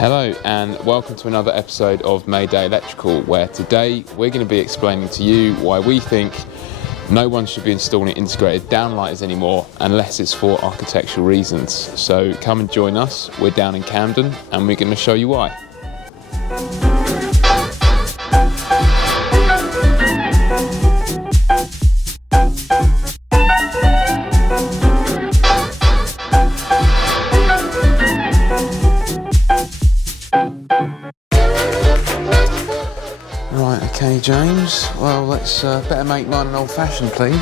Hello and welcome to another episode of Mayday Electrical, where today we're going to be explaining to you why we think no one should be installing integrated downlighters anymore unless it's for architectural reasons. So come and join us, we're down in Camden and we're going to show you why. Right, okay James, well let's better make mine an old fashioned please.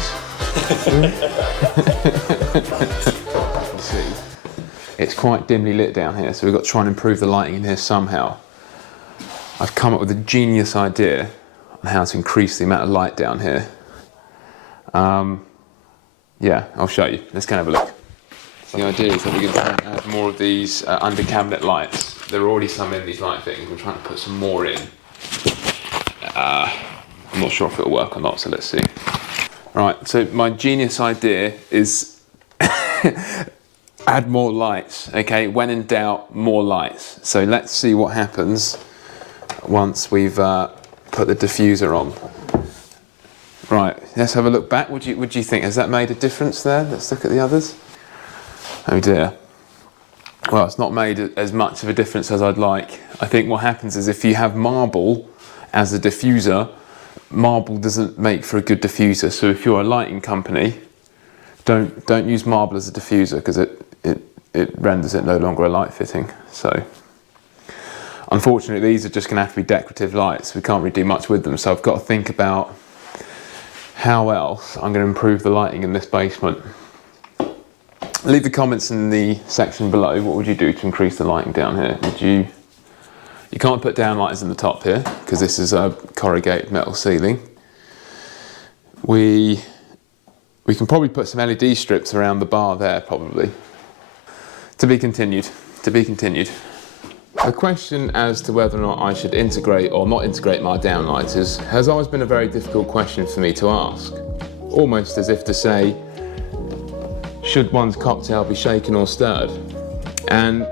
You see, it's quite dimly lit down here, so we've got to try and improve the lighting in here somehow. I've come up with a genius idea on how to increase the amount of light down here. Yeah, I'll show you, let's go and have a look. So the idea is that we're going to try and add more of these under cabinet lights. There are already some in these light fittings, we're trying to put some more in. I'm not sure if it'll work or not, so let's see. Right, so my genius idea is add more lights, okay? When in doubt, more lights. So let's see what happens once we've put the diffuser on. Right, let's have a look back. What do you think? Has that made a difference there? Let's look at the others. Oh dear. Well, it's not made as much of a difference as I'd like. I think what happens is if you have marble as a diffuser, marble doesn't make for a good diffuser. So if you're a lighting company, don't use marble as a diffuser because it renders it no longer a light fitting. So unfortunately these are just going to have to be decorative lights. We can't really do much with them, so I've got to think about how else I'm going to improve the lighting in this basement. Leave the comments in the section below. What would you do to increase the lighting down here? You can't put downlighters in the top here because this is a corrugated metal ceiling. We can probably put some LED strips around the bar there, probably. To be continued, to be continued. The question as to whether or not I should integrate or not integrate my downlighters has always been a very difficult question for me to ask. Almost as if to say, should one's cocktail be shaken or stirred? And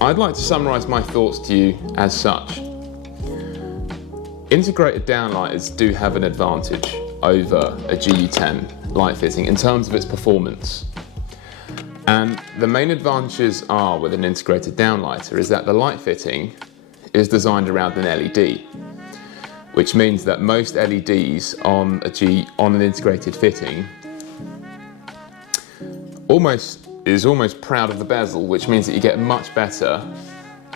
I'd like to summarise my thoughts to you as such. Integrated downlighters do have an advantage over a GU10 light fitting in terms of its performance. And the main advantages are with an integrated downlighter is that the light fitting is designed around an LED, which means that most LEDs on an integrated fitting is almost proud of the bezel, which means that you get much better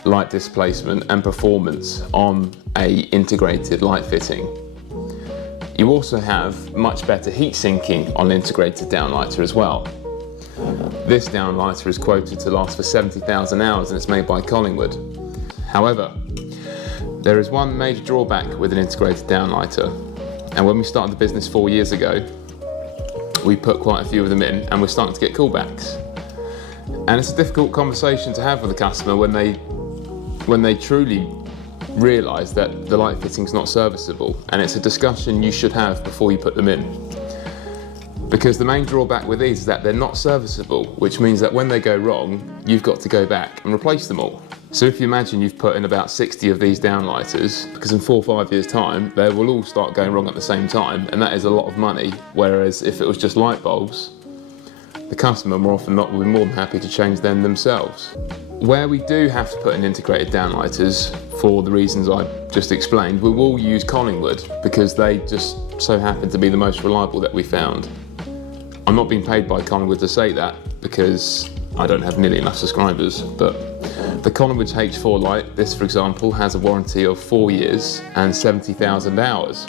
light displacement and performance on a integrated light fitting. You also have much better heat sinking on an integrated downlighter as well. This downlighter is quoted to last for 70,000 hours and it's made by Collingwood. However, there is one major drawback with an integrated downlighter, and when we started the business 4 years ago, we put quite a few of them in and we're starting to get callbacks. And it's a difficult conversation to have with the customer when they truly realise that the light fitting's not serviceable, and it's a discussion you should have before you put them in. Because the main drawback with these is that they're not serviceable, which means that when they go wrong, you've got to go back and replace them all. So if you imagine you've put in about 60 of these downlighters, because in 4 or 5 years time, they will all start going wrong at the same time, and that is a lot of money. Whereas if it was just light bulbs, the customer more often not will be more than happy to change them themselves. Where we do have to put in integrated downlighters, for the reasons I just explained, we will use Collingwood because they just so happen to be the most reliable that we found. I'm not being paid by Collingwood to say that because I don't have nearly enough subscribers, but the Collingwood's H4 light, this for example, has a warranty of 4 years and 70,000 hours.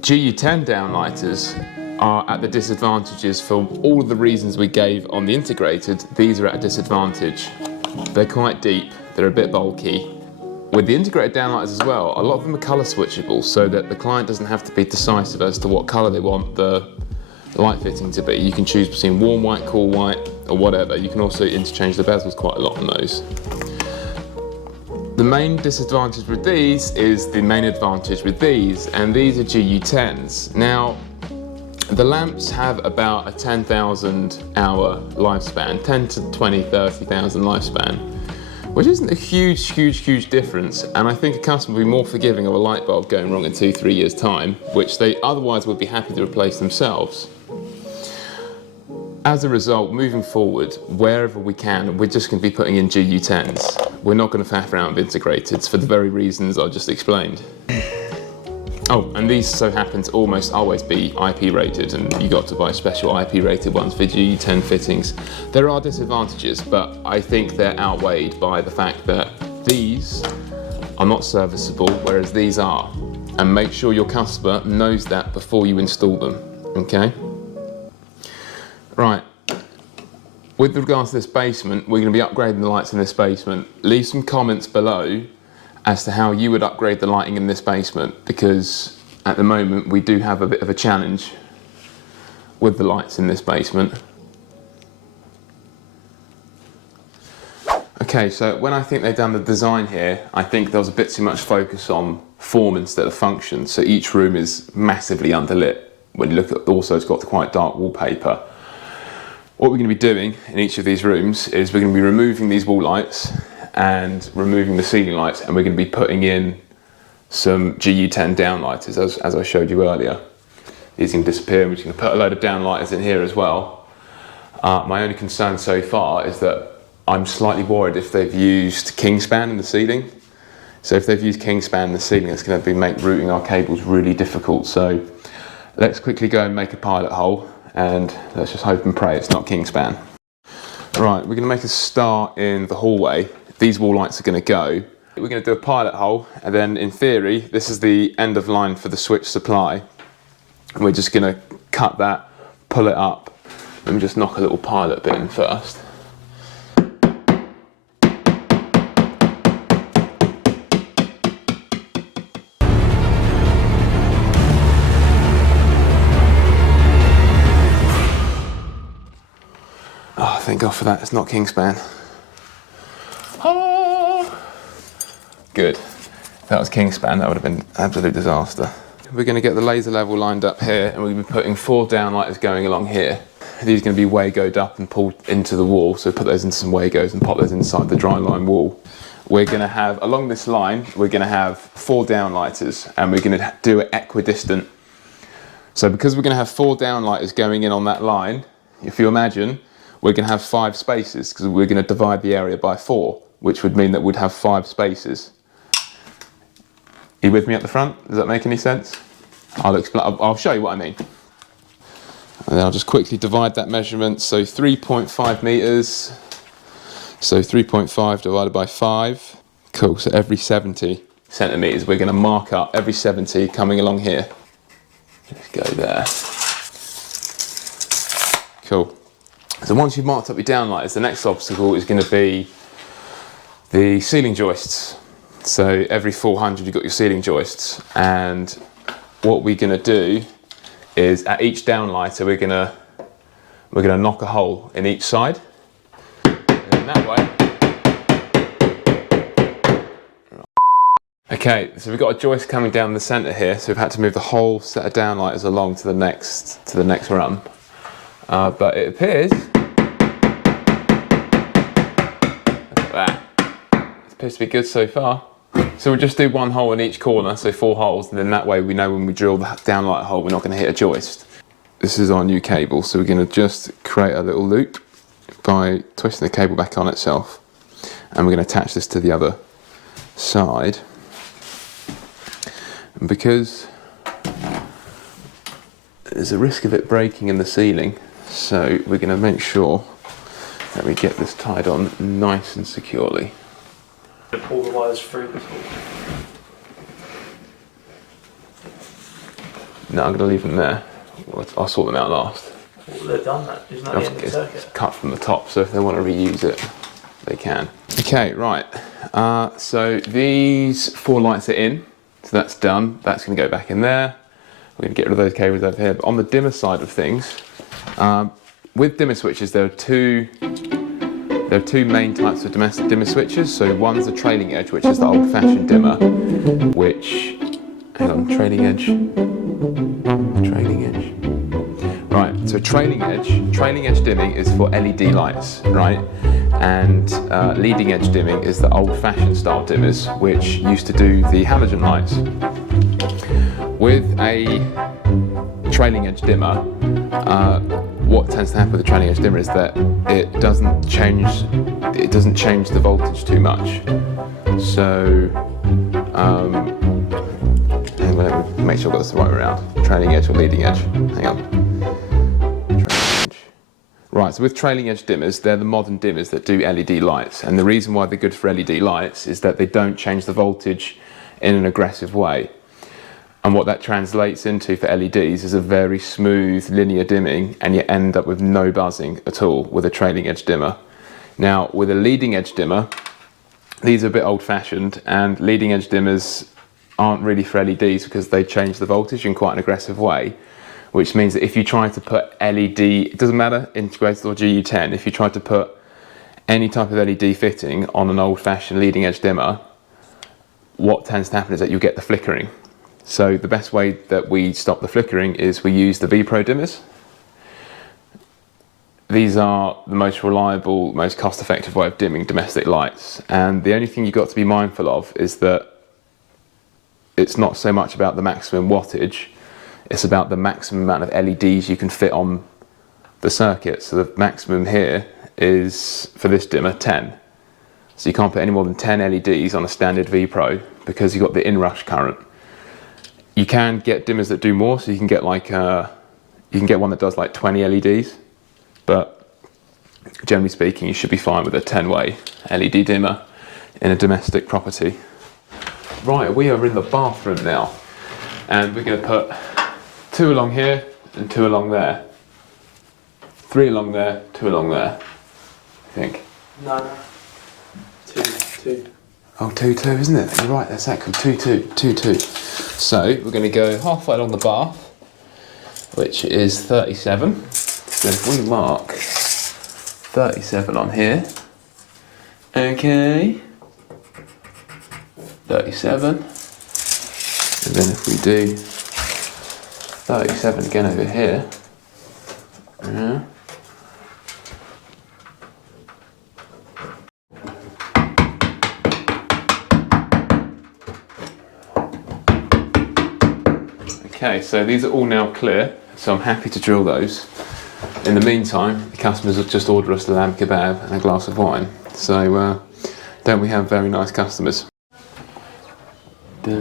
GU10 downlighters are at the disadvantages for all of the reasons we gave on the integrated. These are at a disadvantage. They're quite deep, they're a bit bulky. With the integrated downlighters as well, a lot of them are colour switchable so that the client doesn't have to be decisive as to what colour they want the light fitting to be. You can choose between warm white, cool white, or whatever. You can also interchange the bezels quite a lot on those. The main disadvantage with these is the main advantage with these, and these are GU10s. Now, The lamps have about a 10,000 hour lifespan, 10 to 20, 30,000 lifespan, which isn't a huge difference. And I think a customer will be more forgiving of a light bulb going wrong in 2-3 years time, which they otherwise would be happy to replace themselves. As a result, moving forward, wherever we can, we're just going to be putting in GU10s. We're not going to faff around with integrateds for the very reasons I just explained. Oh, and these so happen to almost always be IP rated, and you got to buy special IP rated ones for GU10 fittings. There are disadvantages, but I think they're outweighed by the fact that these are not serviceable, whereas these are. And make sure your customer knows that before you install them, okay? Right, with regards to this basement, we're going to be upgrading the lights in this basement. Leave some comments below as to how you would upgrade the lighting in this basement, because at the moment we do have a bit of a challenge with the lights in this basement. Okay, so when I think they've done the design here, I think there was a bit too much focus on form instead of function, so each room is massively underlit. When you look at, also it's got quite dark wallpaper. What we're going to be doing in each of these rooms is we're going to be removing these wall lights and removing the ceiling lights, and we're going to be putting in some GU10 downlighters as I showed you earlier. These can disappear, and we're just going to put a load of downlighters in here as well. My only concern so far is that I'm slightly worried if they've used Kingspan in the ceiling. So if they've used Kingspan in the ceiling, it's going to make routing our cables really difficult. So let's quickly go and make a pilot hole, and let's just hope and pray it's not Kingspan. Right, we're going to make a start in the hallway. These wall lights are going to go. We're going to do a pilot hole, and then in theory, this is the end of line for the switch supply. And we're just going to cut that, pull it up. Let me just knock a little pilot bit in first. Oh, thank God for that, it's not Kingspan. Oh. Good. If that was Kingspan, that would have been an absolute disaster. We're going to get the laser level lined up here, and we're going to be putting 4 downlighters going along here. These are going to be wagoed up and pulled into the wall, so put those into some wagos and pop those inside the dry line wall. We're going to have, along this line, we're going to have 4 downlighters, and we're going to do it equidistant. So because we're going to have 4 downlighters going in on that line, if you imagine, we're going to have 5 spaces, because we're going to divide the area by 4, which would mean that we'd have 5 spaces. Are you with me at the front? Does that make any sense? I'll show you what I mean. And then I'll just quickly divide that measurement. So 3.5 meters. So 3.5 divided by 5. Cool, so every 70 centimeters, we're going to mark up every 70 coming along here. Let's go there. Cool. So once you've marked up your downlighters, the next obstacle is going to be the ceiling joists. So every 400 you've got your ceiling joists, and what we're going to do is at each downlighter we're going to knock a hole in each side, and in that way. Okay, so we've got a joist coming down the centre here, so we've had to move the whole set of downlighters along to the next run. But it appears, look at that, it appears to be good so far. So we'll just do 1 hole in each corner, so 4 holes, and then that way we know when we drill the downlight hole we're not going to hit a joist. This is our new cable, so we're going to just create a little loop by twisting the cable back on itself, and we're going to attach this to the other side. And because there's a risk of it breaking in the ceiling, so we're going to make sure that we get this tied on nice and securely. Pull the wires through before. No, I'm going to leave them there. I'll sort them out last. Well, they've done that. Isn't that the end of the circuit? It's cut from the top, so if they want to reuse it, they can. Okay, right. So these 4 lights are in, so that's done. That's going to go back in there. We're going to get rid of those cables over here. But on the dimmer side of things, with dimmer switches, there are two main types of dimmer switches. So one's a trailing edge, which is the old-fashioned dimmer, which, hang on, trailing edge. So trailing edge dimming is for LED lights, right? And leading edge dimming is the old-fashioned style dimmers, which used to do the halogen lights. With a trailing edge dimmer, what tends to happen with a trailing edge dimmer is that it doesn't change the voltage too much. So I'm going to make sure I've got this the right way around. Trailing edge or leading edge? Hang on. Trailing edge. Right, so with trailing edge dimmers, they're the modern dimmers that do LED lights. And the reason why they're good for LED lights is that they don't change the voltage in an aggressive way. And what that translates into for LEDs is a very smooth linear dimming, and you end up with no buzzing at all with a trailing edge dimmer. Now with a leading edge dimmer, these are a bit old fashioned, and leading edge dimmers aren't really for LEDs because they change the voltage in quite an aggressive way, which means that if you try to put LED, it doesn't matter integrated or GU10, if you try to put any type of LED fitting on an old fashioned leading edge dimmer, what tends to happen is that you get the flickering. So the best way that we stop the flickering is we use the V-Pro dimmers. These are the most reliable, most cost-effective way of dimming domestic lights. And the only thing you've got to be mindful of is that it's not so much about the maximum wattage, it's about the maximum amount of LEDs you can fit on the circuit. So the maximum here is, for this dimmer, 10. So you can't put any more than 10 LEDs on a standard V-Pro because you've got the inrush current. You can get dimmers that do more, so you can get like you can get one that does like 20 LEDs, but generally speaking you should be fine with a 10-way LED dimmer in a domestic property. Right, we are in the bathroom now, and we're going to put 2 along here and 2 along there. 3 along there, 2 along there, I think. No. 2. Oh, 2, isn't it? You're right, that's exactly 2. So we're going to go halfway along the bath, which is 37. So if we mark 37 on here, okay, 37, and then if we do 37 again over here, okay, so these are all now clear, so I'm happy to drill those. In the meantime, the customers will just order us the lamb kebab and a glass of wine. So don't we have very nice customers? Look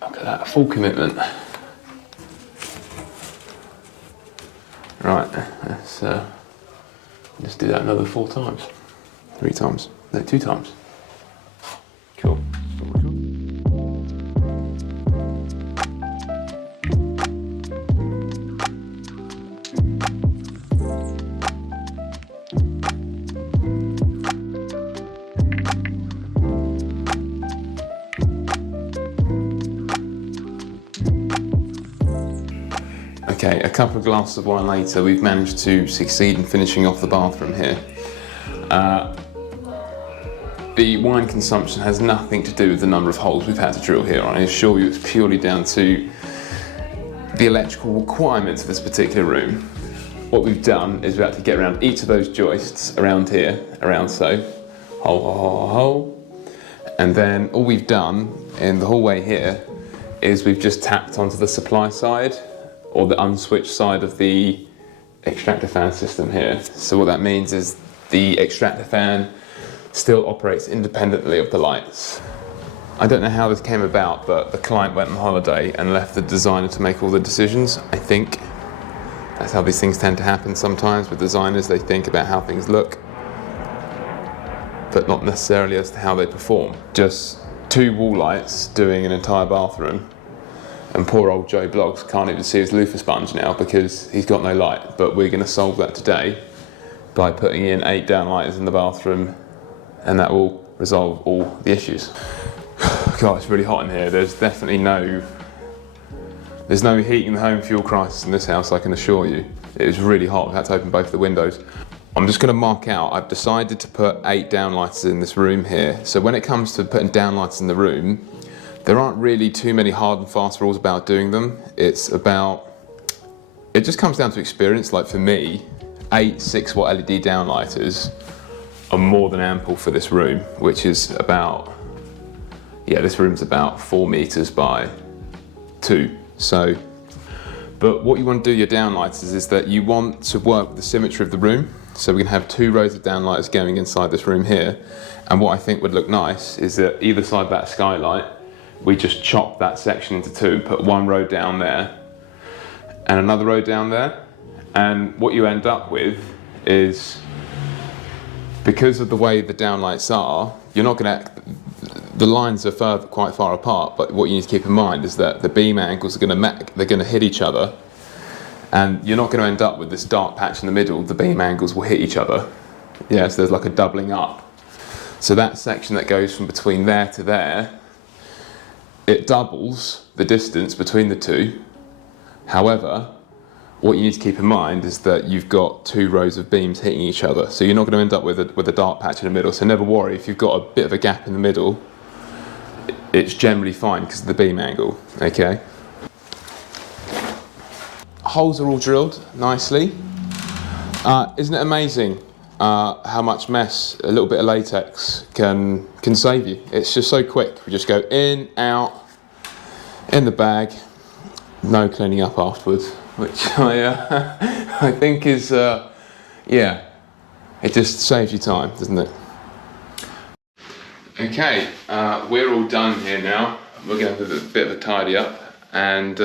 at that, full commitment. Right, let's just do that another 4 times. 3 times, no, 2 times. Cool. Okay, a couple of glasses of wine later, we've managed to succeed in finishing off the bathroom here. The wine consumption has nothing to do with the number of holes we've had to drill here. I assure you it's purely down to the electrical requirements of this particular room. What we've done is we've had to get around each of those joists around here, around so, hole. And then all we've done in the hallway here is we've just tapped onto the supply side or the unswitched side of the extractor fan system here. So what that means is the extractor fan still operates independently of the lights. I don't know how this came about, but the client went on holiday and left the designer to make all the decisions. I think that's how these things tend to happen sometimes with designers. They think about how things look, but not necessarily as to how they perform. Just 2 wall lights doing an entire bathroom, and poor old Joe Bloggs can't even see his loofah sponge now because he's got no light. But we're going to solve that today by putting in 8 downlighters in the bathroom, and that will resolve all the issues. God, it's really hot in here. There's definitely no heat in the home fuel crisis in this house, I can assure you. It is really hot. We've had to open both the windows. I'm just going to mark out, I've decided to put 8 downlighters in this room here. So when it comes to putting downlighters in the room, There aren't really too many hard and fast rules about doing them. It just comes down to experience. Like for me, 8 6-watt LED downlighters are more than ample for this room, which is about, yeah, this room's about 4 meters by 2. So, but what you want to do with your downlighters is that you want to work with the symmetry of the room. So we're going to have 2 rows of downlighters going inside this room here. And what I think would look nice is that either side of that skylight, we just chop that section into 2 and put 1 row down there and another row down there. And what you end up with is, because of the way the downlights are, you're not going to, the lines are quite far apart, but what you need to keep in mind is that the beam angles are going to hit each other, and you're not going to end up with this dark patch in the middle. The beam angles will hit each other. Yeah, so there's like a doubling up. So that section that goes from between there to there, it doubles the distance between the 2. However, what you need to keep in mind is that you've got 2 rows of beams hitting each other, so you're not going to end up with a dark patch in the middle. So never worry if you've got a bit of a gap in the middle. It's generally fine because of the beam angle. Okay. Holes are all drilled nicely. Isn't it amazing how much mess a little bit of latex can save you? It's just so quick. We just go in, out, in the bag, no cleaning up afterwards, which I think is, yeah, it just saves you time, doesn't it? Okay, we're all done here now. We're going to have a bit of a tidy up, and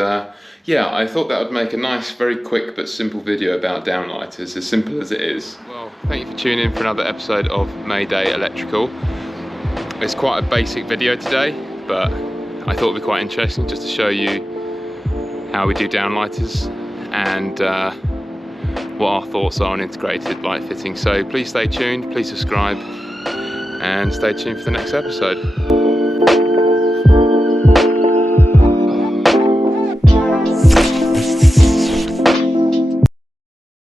yeah, I thought that would make a nice, very quick but simple video about downlighters, as simple as it is. Well, thank you for tuning in for another episode of Mayday Electrical. It's quite a basic video today, but I thought it would be quite interesting just to show you how we do downlighters and what our thoughts are on integrated light fitting. So please stay tuned, please subscribe, and stay tuned for the next episode.